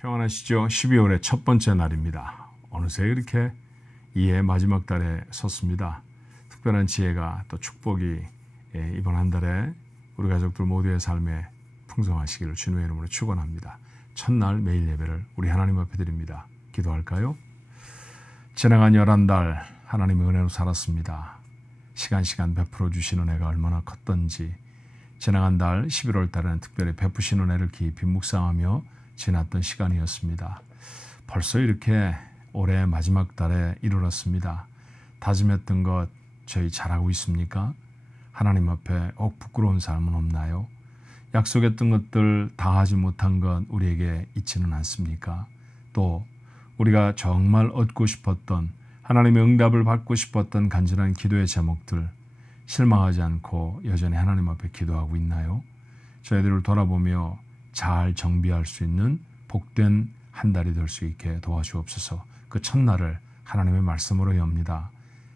평안하시죠? 12월의 첫 번째 날입니다. 어느새 이렇게 이해 마지막 달에 섰습니다. 특별한 지혜가 또 축복이 이번 한 달에 우리 가족들 모두의 삶에 풍성하시기를 주님의 이름으로 축원합니다. 첫날 매일 예배를 우리 하나님 앞에 드립니다. 기도할까요? 지나간 11달 하나님의 은혜로 살았습니다. 시간 베풀어 주시는 은혜가 얼마나 컸던지 지나간 달 11월 달에는 특별히 베푸신 은혜를 깊이 묵상하며 지났던 시간이었습니다. 벌써 이렇게 올해 마지막 달에 이르렀습니다. 다짐했던 것 저희 잘하고 있습니까? 하나님 앞에 부끄러운 삶은 없나요? 약속했던 것들 다 하지 못한 것 우리에게 있지는 않습니까? 또 우리가 정말 얻고 싶었던 하나님의 응답을 받고 싶었던 간절한 기도의 제목들 실망하지 않고 여전히 하나님 앞에 기도하고 있나요? 저희들을 돌아보며 잘 정비할 수 있는 복된 한 달이 될 수 있게 도와주옵소서. 그 첫날을 하나님의 말씀으로 엽니다.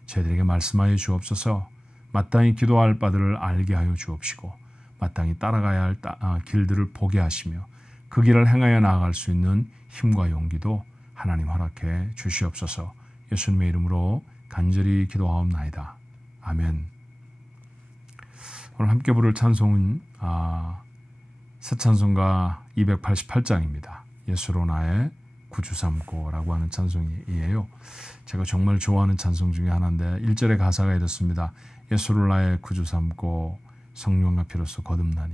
저희들에게 말씀하여 주옵소서. 마땅히 기도할 바들을 알게 하여 주옵시고 마땅히 따라가야 할 길들을 보게 하시며 그 길을 행하여 나아갈 수 있는 힘과 용기도 하나님 허락해 주시옵소서. 예수님의 이름으로 간절히 기도하옵나이다. 아멘. 오늘 함께 부를 찬송은 새 찬송가 288장입니다. 예수로 나의 구주 삼고라고 하는 찬송이에요. 제가 정말 좋아하는 찬송 중에 하나인데 1절의 가사가 이렇습니다. 예수로 나의 구주 삼고 성령과 피로써 거듭나니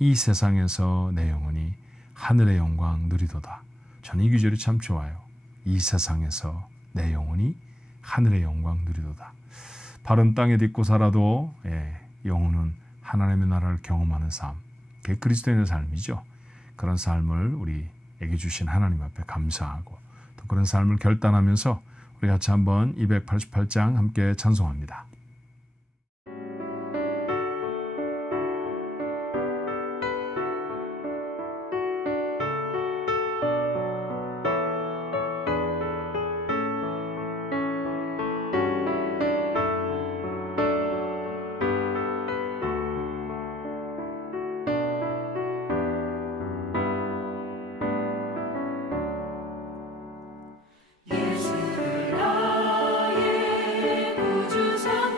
이 세상에서 내 영혼이 하늘의 영광 누리도다. 저는 이 구절이 참 좋아요. 이 세상에서 내 영혼이 하늘의 영광 누리도다. 바른 땅에 딛고 살아도 영혼은 하나님의 나라를 경험하는 삶. 그게 그리스도인의 삶이죠. 그런 삶을 우리에게 주신 하나님 앞에 감사하고 또 그런 삶을 결단하면서 우리 같이 한번 288장 함께 찬송합니다. 예수 나의 구주 삼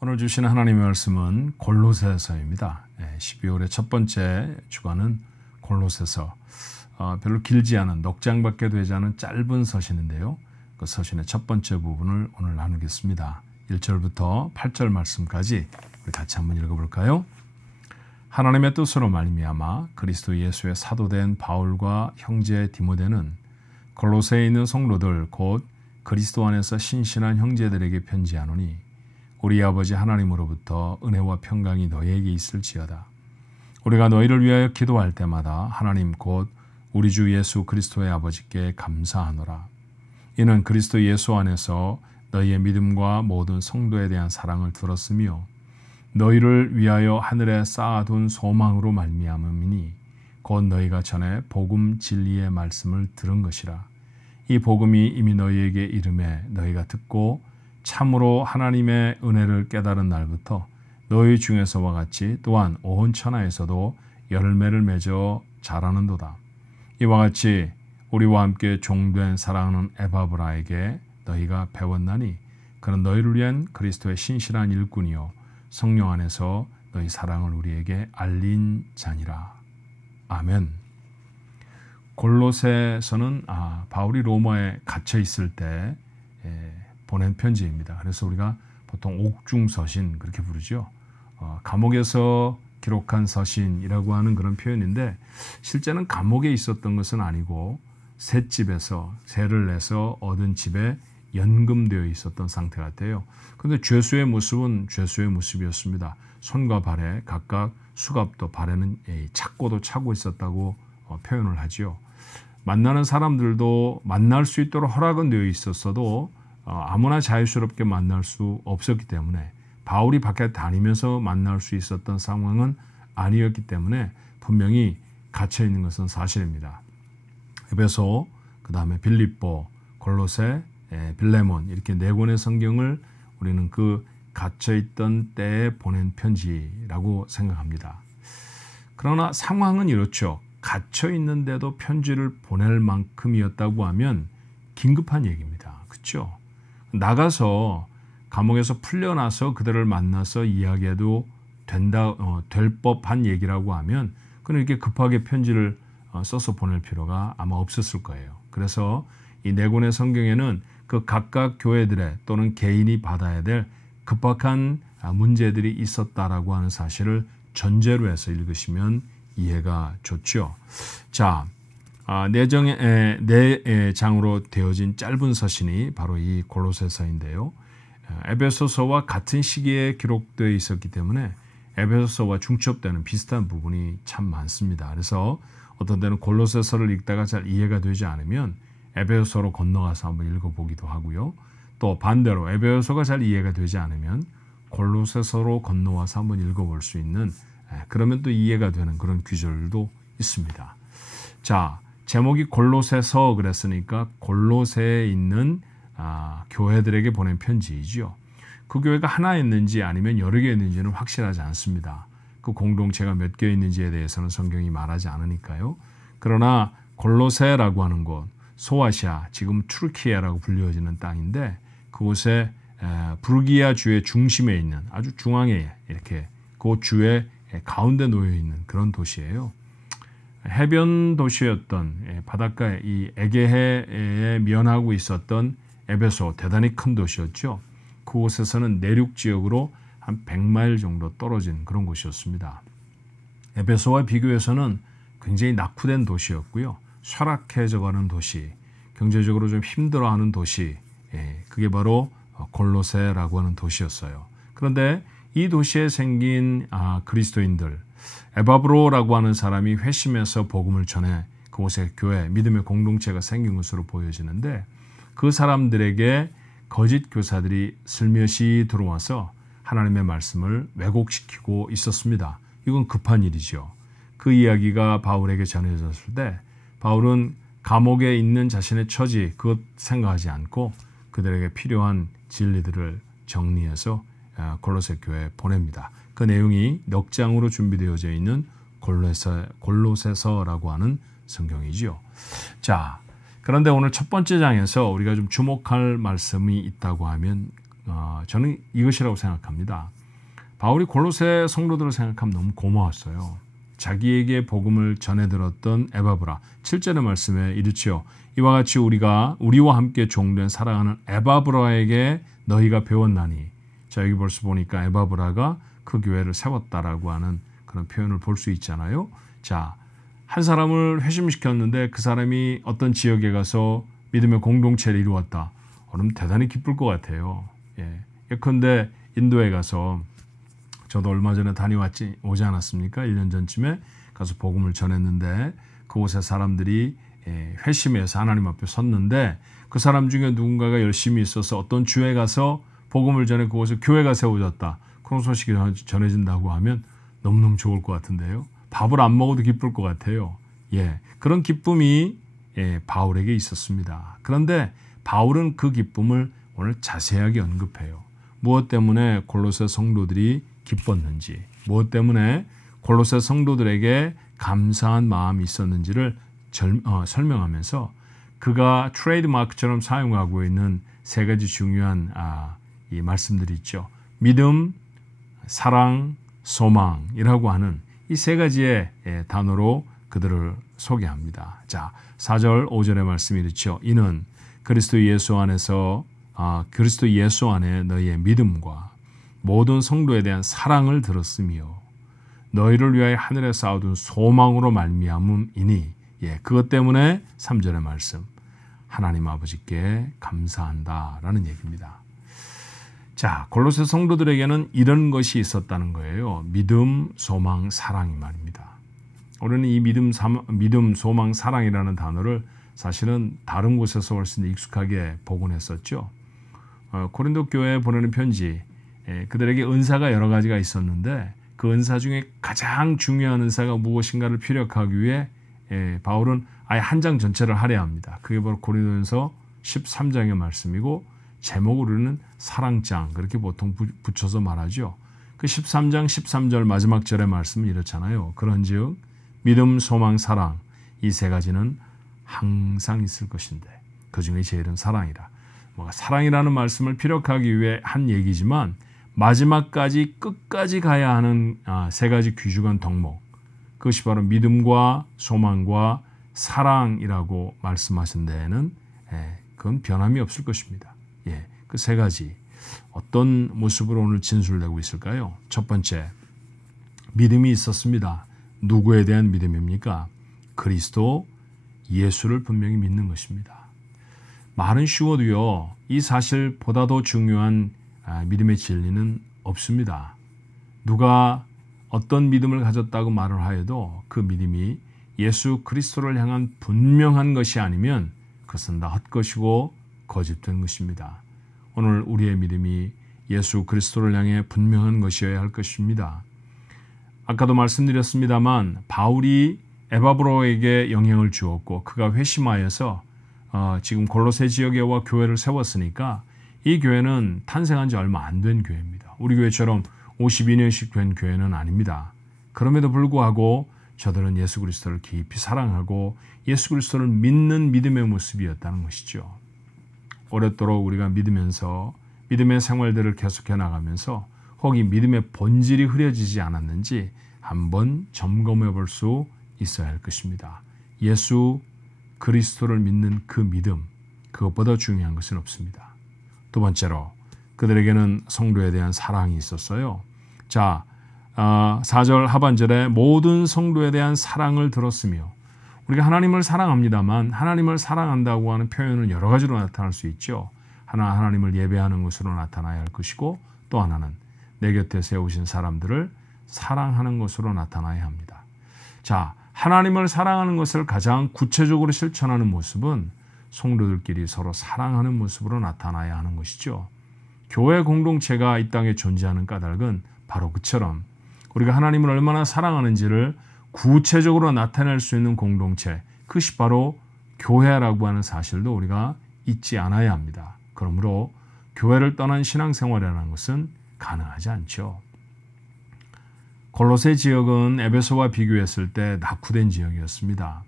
오늘 주신 하나님의 말씀은 골로새서입니다. 12월의 첫 번째 주간은 골로새서. 별로 길지 않은 넉 장밖에 되지 않은 짧은 서신인데요. 그 서신의 첫 번째 부분을 오늘 나누겠습니다. 1절부터 8절 말씀까지 우리 같이 한번 읽어볼까요? 하나님의 뜻으로 말미암아 그리스도 예수의 사도된 바울과 형제 디모데는 골로새에 있는 성도들 곧 그리스도 안에서 신실한 형제들에게 편지하노니 우리 아버지 하나님으로부터 은혜와 평강이 너희에게 있을지어다. 우리가 너희를 위하여 기도할 때마다 하나님 곧 우리 주 예수 그리스도의 아버지께 감사하노라. 이는 그리스도 예수 안에서 너희의 믿음과 모든 성도에 대한 사랑을 들었으며 너희를 위하여 하늘에 쌓아둔 소망으로 말미암음이니 곧 너희가 전에 복음 진리의 말씀을 들은 것이라. 이 복음이 이미 너희에게 이름에 너희가 듣고 참으로 하나님의 은혜를 깨달은 날부터 너희 중에서와 같이 또한 온 천하에서도 열매를 맺어 자라는도다. 이와 같이 우리와 함께 종된 사랑하는 에바브라에게 너희가 배웠나니 그는 너희를 위한 그리스도의 신실한 일꾼이요 성령 안에서 너희 사랑을 우리에게 알린 자니라. 아멘. 골로새서는 바울이 로마에 갇혀 있을 때 보낸 편지입니다. 그래서 우리가 보통 옥중서신 그렇게 부르죠. 감옥에서 기록한 서신이라고 하는 그런 표현인데 실제는 감옥에 있었던 것은 아니고 셋집에서 세를 내서 얻은 집에 연금되어 있었던 상태 같아요. 그런데 죄수의 모습은 죄수의 모습이었습니다. 손과 발에 각각 수갑도 발에는 착고도 차고 있었다고 표현을 하지요. 만나는 사람들도 만날 수 있도록 허락은 되어 있었어도 아무나 자유스럽게 만날 수 없었기 때문에 바울이 밖에 다니면서 만날 수 있었던 상황은 아니었기 때문에 분명히 갇혀 있는 것은 사실입니다. 에베소, 그 다음에 빌립보, 골로새, 빌레몬 이렇게 네 권의 성경을 우리는 그 갇혀 있던 때에 보낸 편지라고 생각합니다. 그러나 상황은 이렇죠. 갇혀 있는데도 편지를 보낼 만큼이었다고 하면 긴급한 얘기입니다. 그렇죠? 나가서 감옥에서 풀려나서 그들을 만나서 이야기해도 될 법한 얘기라고 하면 그는 이렇게 급하게 편지를 써서 보낼 필요가 아마 없었을 거예요. 그래서 이 네 권의 성경에는 그 각각 교회들의 또는 개인이 받아야 될 급박한 문제들이 있었다라고 하는 사실을 전제로 해서 읽으시면 이해가 좋죠. 자, 네 장으로 되어진 짧은 서신이 바로 이 골로새서인데요. 에베소서와 같은 시기에 기록되어 있었기 때문에 에베소서와 중첩되는 비슷한 부분이 참 많습니다. 그래서 어떤 때는 골로새서를 읽다가 잘 이해가 되지 않으면 에베소서로 건너가서 한번 읽어보기도 하고요. 또 반대로 에베소서가 잘 이해가 되지 않으면 골로새서로 건너와서 한번 읽어볼 수 있는 그러면 또 이해가 되는 그런 구절도 있습니다. 자, 제목이 골로새서 그랬으니까 골로새에 있는 교회들에게 보낸 편지이죠. 그 교회가 하나였는지 아니면 여러 개였는지는 확실하지 않습니다. 그 공동체가 몇 개 있는지에 대해서는 성경이 말하지 않으니까요. 그러나 골로새라고 하는 곳, 소아시아, 지금 투르키예라고 불리워지는 땅인데 그곳에 부르기아 주의 중심에 있는 아주 중앙에 이렇게 그 주의 가운데 놓여 있는 그런 도시예요. 해변 도시였던 바닷가에 이 에게해에 면하고 있었던 에베소 대단히 큰 도시였죠. 그곳에서는 내륙 지역으로 한 100마일 정도 떨어진 그런 곳이었습니다. 에베소와 비교해서는 굉장히 낙후된 도시였고요. 쇠락해져가는 도시, 경제적으로 좀 힘들어하는 도시, 그게 바로 골로새라고 하는 도시였어요. 그런데 이 도시에 생긴 그리스도인들, 에바브로라고 하는 사람이 회심해서 복음을 전해 그곳에 교회, 믿음의 공동체가 생긴 것으로 보여지는데 그 사람들에게 거짓 교사들이 슬며시 들어와서 하나님의 말씀을 왜곡시키고 있었습니다. 이건 급한 일이죠. 그 이야기가 바울에게 전해졌을 때 바울은 감옥에 있는 자신의 처지 그것 생각하지 않고 그들에게 필요한 진리들을 정리해서 골로새 교회에 보냅니다. 그 내용이 넉 장으로 준비되어져 있는 골로새서라고 하는 성경이지요. 자, 그런데 오늘 첫 번째 장에서 우리가 좀 주목할 말씀이 있다고 하면 저는 이것이라고 생각합니다. 바울이 골로새 성도들을 생각하면 너무 고마웠어요. 자기에게 복음을 전해 들었던 에바브라 7절의 말씀에 이르지요. 이와 같이 우리와 함께 종된 사랑하는 에바브라에게 너희가 배웠나니. 자, 여기 벌써 보니까 에바브라가 그 교회를 세웠다라고 하는 그런 표현을 볼 수 있잖아요. 자, 한 사람을 회심시켰는데 그 사람이 어떤 지역에 가서 믿음의 공동체를 이루었다. 그럼 대단히 기쁠 것 같아요. 예. 예컨대 인도에 가서 저도 얼마 전에 오지 않았습니까? 1년 전쯤에 가서 복음을 전했는데 그곳에 사람들이 회심해서 하나님 앞에 섰는데 그 사람 중에 누군가가 열심히 있어서 어떤 주에 가서 복음을 전해 그곳에 교회가 세워졌다. 그런 소식이 전해진다고 하면 너무너무 좋을 것 같은데요. 밥을 안 먹어도 기쁠 것 같아요. 예, 그런 기쁨이 바울에게 있었습니다. 그런데 바울은 그 기쁨을 오늘 자세하게 언급해요. 무엇 때문에 골로새 성도들이 기뻤는지, 무엇 때문에 골로새 성도들에게 감사한 마음이 있었는지를 설명하면서 그가 트레이드마크처럼 사용하고 있는 세 가지 중요한 이 말씀들이 있죠. 믿음, 사랑, 소망이라고 하는 이 세 가지의 단어로 그들을 소개합니다. 자, 4절, 5절의 말씀이 이렇죠. 이는 그리스도 예수 안에 너희의 믿음과 모든 성도에 대한 사랑을 들었으며 너희를 위하여 하늘에 쌓아둔 소망으로 말미암음이니 그것 때문에 3절의 말씀 하나님 아버지께 감사한다라는 얘기입니다. 자, 골로새 성도들에게는 이런 것이 있었다는 거예요. 믿음, 소망, 사랑이 말입니다. 우리는 이 믿음, 소망, 사랑이라는 단어를 사실은 다른 곳에서 훨씬 익숙하게 복원했었죠. 고린도 교회에 보내는 편지, 그들에게 은사가 여러 가지가 있었는데 그 은사 중에 가장 중요한 은사가 무엇인가를 피력하기 위해 바울은 아예 한 장 전체를 할애합니다. 그게 바로 고린도전서 13장의 말씀이고 제목으로는 사랑장 그렇게 보통 붙여서 말하죠. 그 13장 13절 마지막 절의 말씀은 이렇잖아요. 그런즉 믿음, 소망, 사랑 이 세 가지는 항상 있을 것인데 그 중에 제일은 사랑이라. 사랑이라는 말씀을 피력하기 위해 한 얘기지만 마지막까지 끝까지 가야 하는 세 가지 귀중한 덕목 그것이 바로 믿음과 소망과 사랑이라고 말씀하신 데에는 그건 변함이 없을 것입니다. 그 세 가지 어떤 모습으로 오늘 진술되고 있을까요? 첫 번째, 믿음이 있었습니다. 누구에 대한 믿음입니까? 그리스도 예수를 분명히 믿는 것입니다. 말은 쉬워도요, 이 사실보다 더 중요한 믿음의 진리는 없습니다. 누가 어떤 믿음을 가졌다고 말을 하여도 그 믿음이 예수 그리스도를 향한 분명한 것이 아니면 그것은 다 헛것이고 거짓된 것입니다. 오늘 우리의 믿음이 예수 그리스도를 향해 분명한 것이어야 할 것입니다. 아까도 말씀드렸습니다만 바울이 에바브로에게 영향을 주었고 그가 회심하여서 지금 골로새 지역에와 교회를 세웠으니까 이 교회는 탄생한 지 얼마 안 된 교회입니다. 우리 교회처럼 52년씩 된 교회는 아닙니다. 그럼에도 불구하고 저들은 예수 그리스도를 깊이 사랑하고 예수 그리스도를 믿는 믿음의 모습이었다는 것이죠. 오랫도록 우리가 믿으면서 믿음의 생활들을 계속해 나가면서 혹이 믿음의 본질이 흐려지지 않았는지 한번 점검해 볼 수 있어야 할 것입니다. 예수 그리스도를 믿는 그 믿음, 그것보다 중요한 것은 없습니다. 두 번째로 그들에게는 성도에 대한 사랑이 있었어요. 자, 4절 하반절에 모든 성도에 대한 사랑을 들었으며 우리가 하나님을 사랑합니다만 하나님을 사랑한다고 하는 표현은 여러 가지로 나타날 수 있죠. 하나님을 예배하는 것으로 나타나야 할 것이고 또 하나는 내 곁에 세우신 사람들을 사랑하는 것으로 나타나야 합니다. 자, 하나님을 사랑하는 것을 가장 구체적으로 실천하는 모습은 성도들끼리 서로 사랑하는 모습으로 나타나야 하는 것이죠. 교회 공동체가 이 땅에 존재하는 까닭은 바로 그처럼 우리가 하나님을 얼마나 사랑하는지를 구체적으로 나타낼 수 있는 공동체, 그것이 바로 교회라고 하는 사실도 우리가 잊지 않아야 합니다. 그러므로 교회를 떠난 신앙생활이라는 것은 가능하지 않죠. 골로새 지역은 에베소와 비교했을 때 낙후된 지역이었습니다.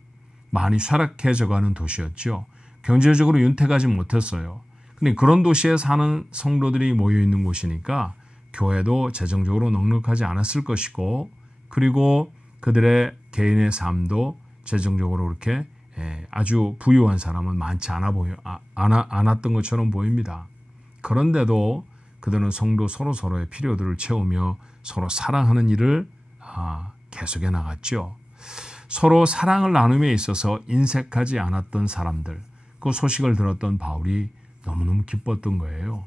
많이 쇠락해져가는 도시였죠. 경제적으로 윤택하지 못했어요. 근데 그런 도시에 사는 성도들이 모여 있는 곳이니까 교회도 재정적으로 넉넉하지 않았을 것이고, 그리고 그들의 개인의 삶도 재정적으로 그렇게 아주 부유한 사람은 많지 않았던 것처럼 보입니다. 그런데도 그들은 성도 서로의 필요들을 채우며 서로 사랑하는 일을 계속해 나갔죠. 서로 사랑을 나눔에 있어서 인색하지 않았던 사람들, 그 소식을 들었던 바울이 너무너무 기뻤던 거예요.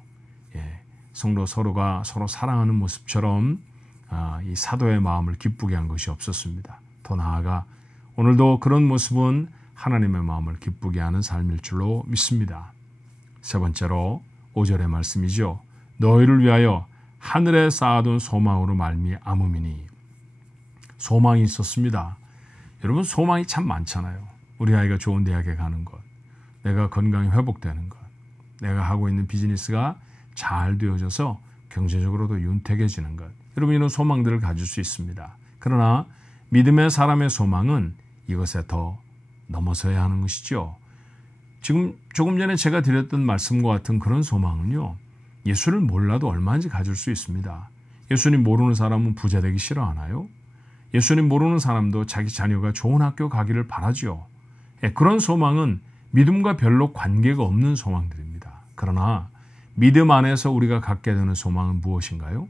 성도 서로가 서로 사랑하는 모습처럼 이 사도의 마음을 기쁘게 한 것이 없었습니다. 더 나아가 오늘도 그런 모습은 하나님의 마음을 기쁘게 하는 삶일 줄로 믿습니다. 세 번째로 5절의 말씀이죠. 너희를 위하여 하늘에 쌓아둔 소망으로 말미암음이니. 소망이 있었습니다. 여러분, 소망이 참 많잖아요. 우리 아이가 좋은 대학에 가는 것, 내가 건강이 회복되는 것, 내가 하고 있는 비즈니스가 잘 되어져서 경제적으로도 윤택해지는 것. 여러분, 이런 소망들을 가질 수 있습니다. 그러나 믿음의 사람의 소망은 이것에 더 넘어서야 하는 것이죠. 지금 조금 전에 제가 드렸던 말씀과 같은 그런 소망은요, 예수를 몰라도 얼마든지 가질 수 있습니다. 예수님 모르는 사람은 부자 되기 싫어하나요? 예수님 모르는 사람도 자기 자녀가 좋은 학교 가기를 바라죠. 그런 소망은 믿음과 별로 관계가 없는 소망들입니다. 그러나 믿음 안에서 우리가 갖게 되는 소망은 무엇인가요?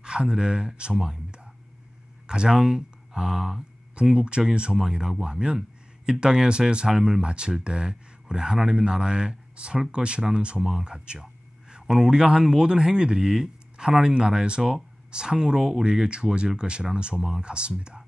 하늘의 소망입니다. 가장 궁극적인 소망이라고 하면 이 땅에서의 삶을 마칠 때 우리 하나님의 나라에 설 것이라는 소망을 갖죠. 오늘 우리가 한 모든 행위들이 하나님 나라에서 상으로 우리에게 주어질 것이라는 소망을 갖습니다.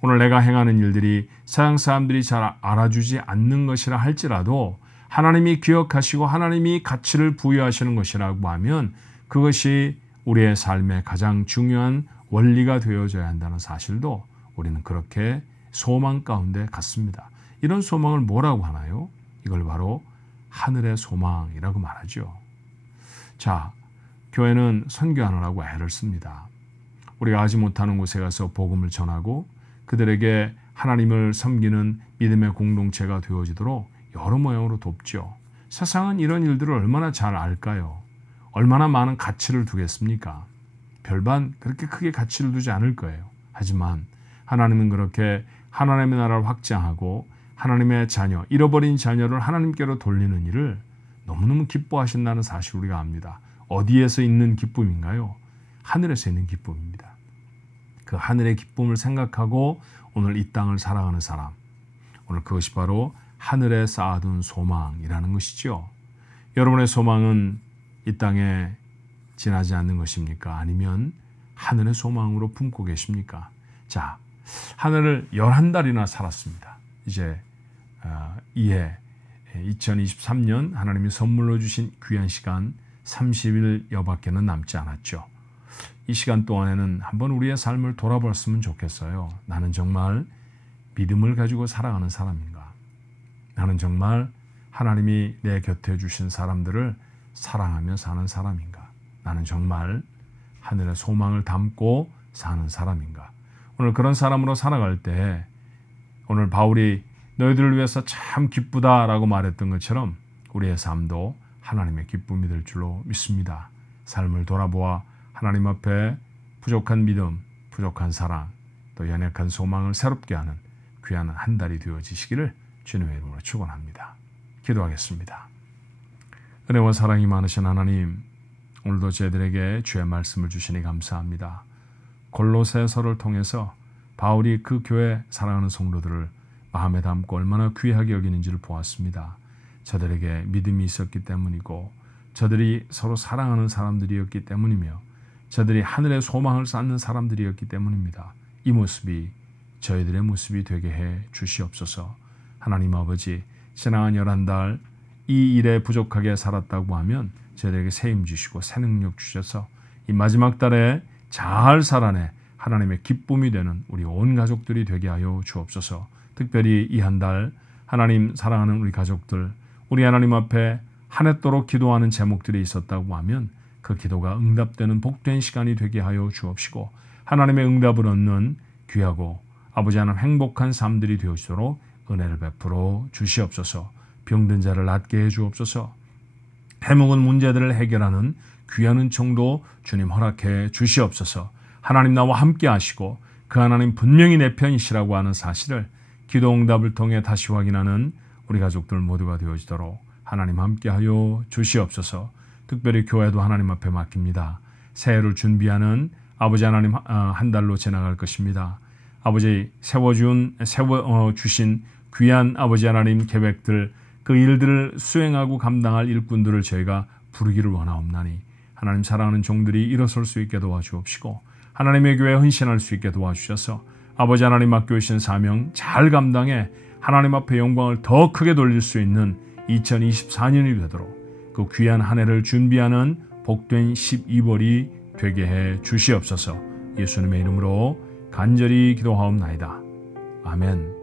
오늘 내가 행하는 일들이 세상 사람들이 잘 알아주지 않는 것이라 할지라도 하나님이 기억하시고 하나님이 가치를 부여하시는 것이라고 하면 그것이 우리의 삶의 가장 중요한 원리가 되어져야 한다는 사실도 우리는 그렇게 소망 가운데 갖습니다. 이런 소망을 뭐라고 하나요? 이걸 바로 하늘의 소망이라고 말하죠. 자, 교회는 선교하느라고 애를 씁니다. 우리가 아지 못하는 곳에 가서 복음을 전하고 그들에게 하나님을 섬기는 믿음의 공동체가 되어지도록 여러 모양으로 돕죠. 세상은 이런 일들을 얼마나 잘 알까요? 얼마나 많은 가치를 두겠습니까? 별반 그렇게 크게 가치를 두지 않을 거예요. 하지만 하나님은 그렇게 하나님의 나라를 확장하고 하나님의 자녀, 잃어버린 자녀를 하나님께로 돌리는 일을 너무너무 기뻐하신다는 사실을 우리가 압니다. 어디에서 있는 기쁨인가요? 하늘에서 있는 기쁨입니다. 그 하늘의 기쁨을 생각하고 오늘 이 땅을 살아가는 사람, 오늘 그것이 바로 하늘에 쌓아둔 소망이라는 것이죠. 여러분의 소망은 이 땅에 지나지 않는 것입니까? 아니면 하늘의 소망으로 품고 계십니까? 자, 하늘을 11달이나 살았습니다. 이제 이해 2023년 하나님이 선물로 주신 귀한 시간 30일여밖에는 남지 않았죠. 이 시간 동안에는 한번 우리의 삶을 돌아봤으면 좋겠어요. 나는 정말 믿음을 가지고 살아가는 사람인가? 나는 정말 하나님이 내 곁에 주신 사람들을 사랑하며 사는 사람인가? 나는 정말 하늘의 소망을 담고 사는 사람인가? 오늘 그런 사람으로 살아갈 때 오늘 바울이 너희들을 위해서 참 기쁘다라고 말했던 것처럼 우리의 삶도 하나님의 기쁨이 될 줄로 믿습니다. 삶을 돌아보아 하나님 앞에 부족한 믿음, 부족한 사랑, 또 연약한 소망을 새롭게 하는 귀한 한 달이 되어지시기를 주님의 이름으로 축원합니다. 기도하겠습니다. 은혜와 사랑이 많으신 하나님, 오늘도 저희들에게 주의 말씀을 주시니 감사합니다. 골로새서를 통해서 바울이 그 교회 사랑하는 성도들을 마음에 담고 얼마나 귀하게 여기는지를 보았습니다. 저들에게 믿음이 있었기 때문이고 저들이 서로 사랑하는 사람들이었기 때문이며 저들이 하늘의 소망을 쌓는 사람들이었기 때문입니다. 이 모습이 저희들의 모습이 되게 해 주시옵소서. 하나님 아버지, 지난 11달 이 일에 부족하게 살았다고 하면 저희들에게 새 힘 주시고 새 능력 주셔서 이 마지막 달에 잘 살아내 하나님의 기쁨이 되는 우리 온 가족들이 되게 하여 주옵소서. 특별히 이 한 달 하나님 사랑하는 우리 가족들, 우리 하나님 앞에 한해도록 기도하는 제목들이 있었다고 하면 그 기도가 응답되는 복된 시간이 되게 하여 주옵시고 하나님의 응답을 얻는 귀하고 아버지 하나님 행복한 삶들이 되어지도록 은혜를 베풀어 주시옵소서. 병든 자를 낫게 해 주옵소서. 해묵은 문제들을 해결하는 귀한 은총도 주님 허락해 주시옵소서. 하나님 나와 함께 하시고 그 하나님 분명히 내 편이시라고 하는 사실을 기도응답을 통해 다시 확인하는 우리 가족들 모두가 되어지도록 하나님 함께하여 주시옵소서. 특별히 교회도 하나님 앞에 맡깁니다. 새해를 준비하는 아버지 하나님 한 달로 지나갈 것입니다. 아버지 세워주신 귀한 아버지 하나님 계획들, 그 일들을 수행하고 감당할 일꾼들을 저희가 부르기를 원하옵나니 하나님 사랑하는 종들이 일어설 수 있게 도와주옵시고 하나님의 교회에 헌신할 수 있게 도와주셔서 아버지 하나님 맡겨주신 사명 잘 감당해 하나님 앞에 영광을 더 크게 돌릴 수 있는 2024년이 되도록 그 귀한 한 해를 준비하는 복된 12월이 되게 해 주시옵소서. 예수님의 이름으로 간절히 기도하옵나이다. 아멘.